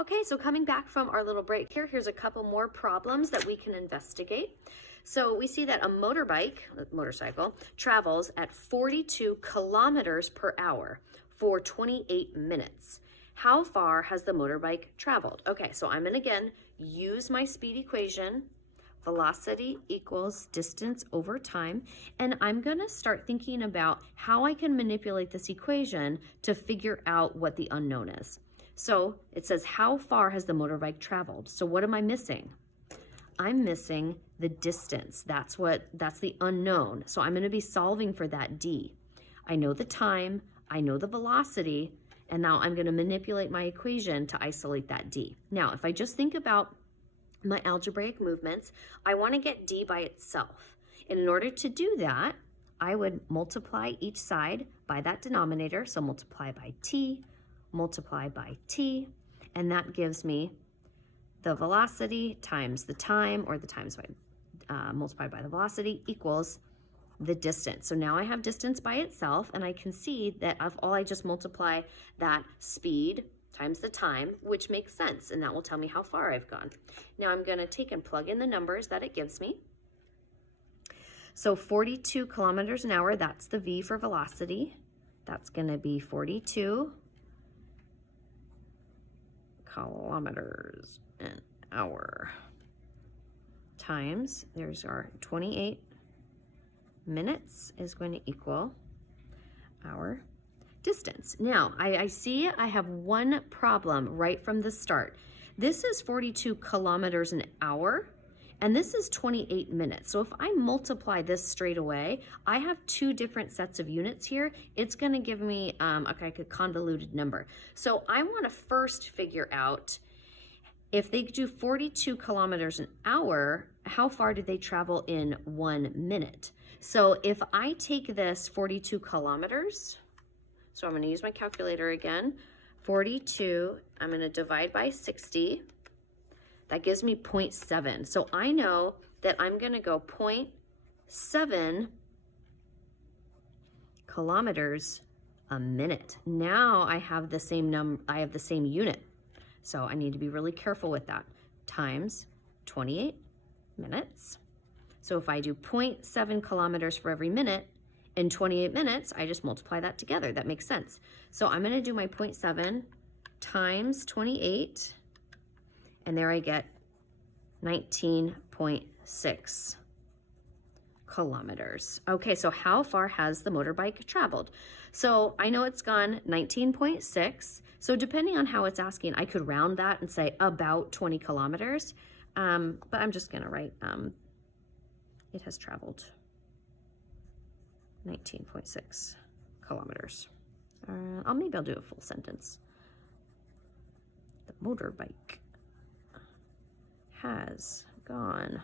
Okay, so coming back from our little break here, here's a couple more problems that we can investigate. So we see that a motorcycle, travels at 42 kilometers per hour for 28 minutes. How far has the motorbike traveled? Okay, so I'm gonna again use my speed equation. Velocity equals distance over time. And I'm gonna start thinking about how I can manipulate this equation to figure out what the unknown is. So it says, how far has the motorbike traveled? So what am I missing? I'm missing the distance. That's the unknown. So I'm gonna be solving for that D. I know the time, I know the velocity, and now I'm gonna manipulate my equation to isolate that D. Now, if I just think about my algebraic movements, I wanna get D by itself. And in order to do that, I would multiply each side by that denominator. So multiply by T, multiply by T, and that gives me the velocity times the time, or the times by multiplied by the velocity equals the distance. So now I have distance by itself, and I can see that if all I just multiply that speed times the time, which makes sense, and that will tell me how far I've gone. Now I'm gonna take and plug in the numbers that it gives me. So 42 kilometers an hour, that's the V for velocity. That's gonna be 42 kilometers an hour times, there's our 28 minutes is going to equal our distance. Now, I see I have one problem right from the start. This is 42 kilometers an hour, and this is 28 minutes. So if I multiply this straight away, I have two different sets of units here. It's gonna give me a convoluted number. So I wanna first figure out, if they do 42 kilometers an hour, how far did they travel in 1 minute? So if I take this 42 kilometers, so I'm gonna use my calculator again, 42, I'm gonna divide by 60, that gives me 0.7. So I know that I'm gonna go 0.7 kilometers a minute. Now I have the same unit. So I need to be really careful with that. Times 28 minutes. So if I do 0.7 kilometers for every minute, in 28 minutes, I just multiply that together. That makes sense. So I'm gonna do my 0.7 times 28, and there I get 19.6 kilometers. Okay, so how far has the motorbike traveled? So I know it's gone 19.6. So depending on how it's asking, I could round that and say about 20 kilometers. But I'm just gonna write, it has traveled 19.6 kilometers. Maybe I'll do a full sentence. The motorbike has gone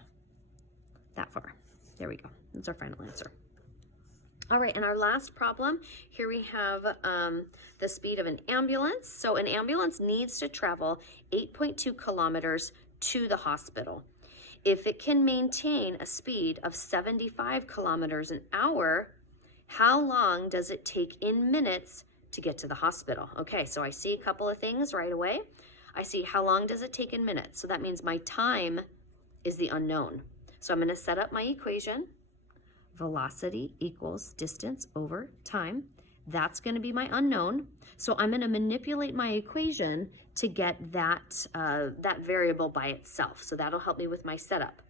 that far. There we go. That's our final answer. All right, and our last problem, here we have the speed of an ambulance. So an ambulance needs to travel 8.2 kilometers to the hospital. If it can maintain a speed of 75 kilometers an hour, how long does it take in minutes to get to the hospital? Okay, so I see a couple of things right away. I see how long does it take in minutes. So that means my time is the unknown. So I'm gonna set up my equation. Velocity equals distance over time. That's gonna be my unknown. So I'm gonna manipulate my equation to get that variable by itself. So that'll help me with my setup.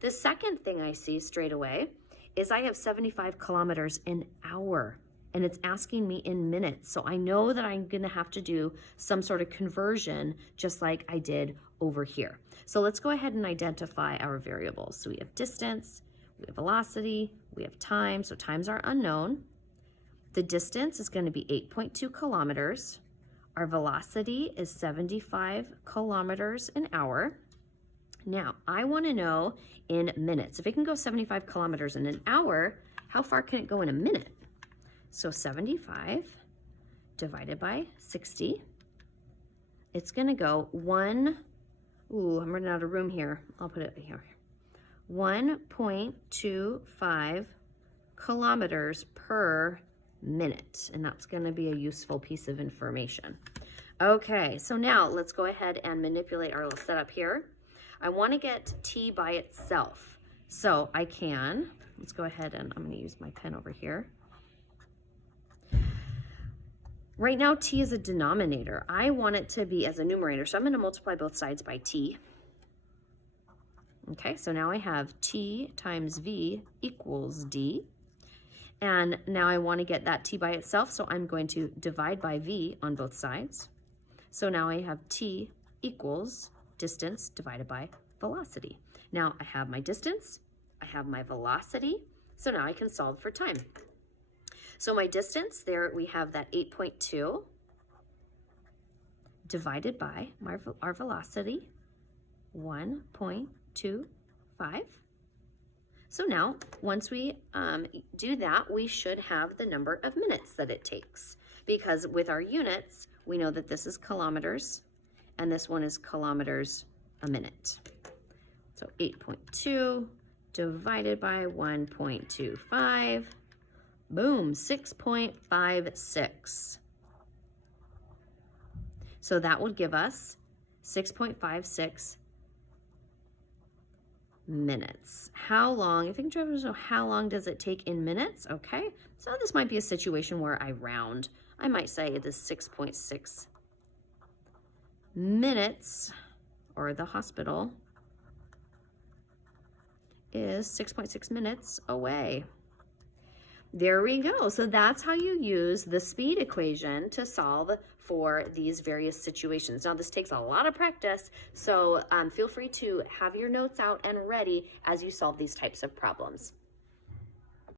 The second thing I see straight away is I have 75 kilometers an hour, and it's asking me in minutes. So I know that I'm gonna have to do some sort of conversion just like I did over here. So let's go ahead and identify our variables. So we have distance, we have velocity, we have time. So times are unknown. The distance is gonna be 8.2 kilometers. Our velocity is 75 kilometers an hour. Now, I wanna know in minutes. If it can go 75 kilometers in an hour, how far can it go in a minute? So 75 divided by 60, it's gonna go I'm running out of room here. I'll put it here. 1.25 kilometers per minute, and that's gonna be a useful piece of information. Okay, so now let's go ahead and manipulate our little setup here. I want to get t by itself. So I can, let's go ahead and I'm going to use my pen over here. Right now, t is a denominator. I want it to be as a numerator, so I'm going to multiply both sides by t. Okay, so now I have t times v equals d. And now I want to get that t by itself, so I'm going to divide by v on both sides. So now I have t equals distance divided by velocity. Now I have my distance, I have my velocity, so now I can solve for time. So my distance, there we have that 8.2 divided by our velocity, 1.25. So now, once we do that, we should have the number of minutes that it takes. Because with our units, we know that this is kilometers, and this one is kilometers a minute. So 8.2 divided by 1.25, boom, 6.56. So that would give us 6.56 minutes. How long, if you can try to know how long does it take in minutes? Okay, so this might be a situation where I round. I might say it is 6.6 minutes, or the hospital is 6.6 minutes away. There we go. So that's how you use the speed equation to solve for these various situations. Now, this takes a lot of practice, so feel free to have your notes out and ready as you solve these types of problems.